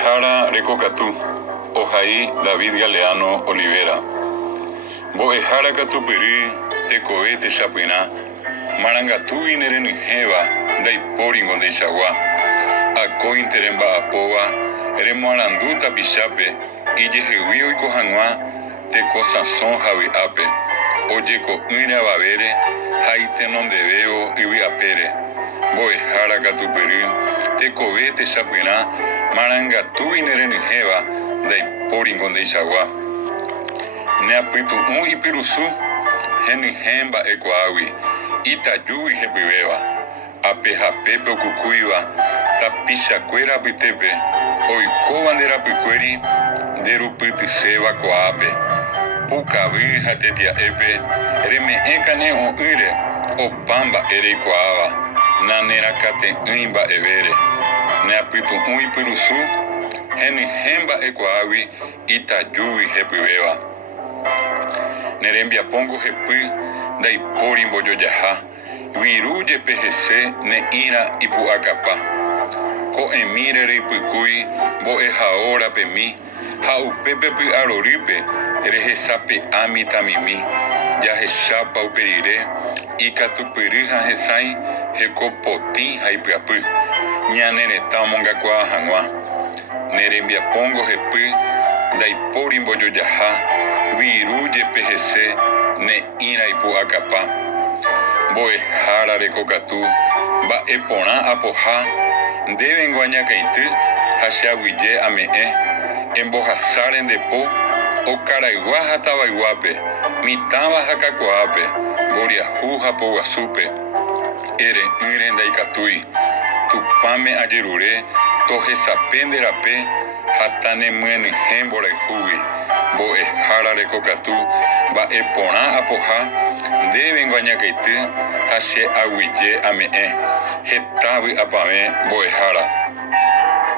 Mbo'ehára rekokatu. Ohai David Galeano Olivera. Mbo'ehára katupyry tekove techapyrã. Marangatúgui nerenyhẽva ndaipóringo ndeichagua. Akóinte mba'apóva remoarandu tapichápe ijehegui oiko hag̃ua teko sãso havy'ápe ojeko'ỹre avavére ha itenondevévo yvy'apére. Mbo'ehára katupyry tekove techapyrã marangatúgui nerenyhẽva ndaipóringo ndeichagua. Neapytu'ũ ipyrusu henyhẽ mba'ekuaágui itajúgui hepyvéva apehapépe okukúiva tapichakuéra apytépe oikóva nde rapykuéri nderupytyséva ko'ápe pukavy ha tetia'épe reme'ẽ kane'õ'ỹre opa mba'e reikuaáva nanerakate'ỹi mba'evére. Neapytu'ũ ipyrusu henyhẽ mba'ekuaágui itajúgui hepyvéva. Nerembiapóngo hepy ndaipóri mbojojaha viru jepe hese ne'írã ipu'akapa. Ko'ẽmíre reipykúi mbo'ehao rapemi ha upépe py'arorýpe rehechape'a mitãmimi jahechápa upe rire ikatupyry ha hesãi hekopotĩ ha ipy'apy ñane retã omongakuaa hag̃ua. Nerembiapóngo hepy ndaipóri mbojojaha viru jepe hese ne'írã ipu'akapa. Mbo'ehára rekokatu mba'e porã apoha ndévengo añakãity ha che aguyje ame'ẽ embohasa rendepo okaraygua ha tavaygua-pe mitãva ha kakuaápe mboriahu ha poguasúpe ere'ỹre ndaikatúi tupãme ajerure tohechape nde rape ha tanemyenyhẽ mborayhúgui. Mbo'ehára rekokatu mba'e porã apoha ndévengo añakãity ha che aguyje ame'ẽ heta vy'apavẽ Mbo'ehára.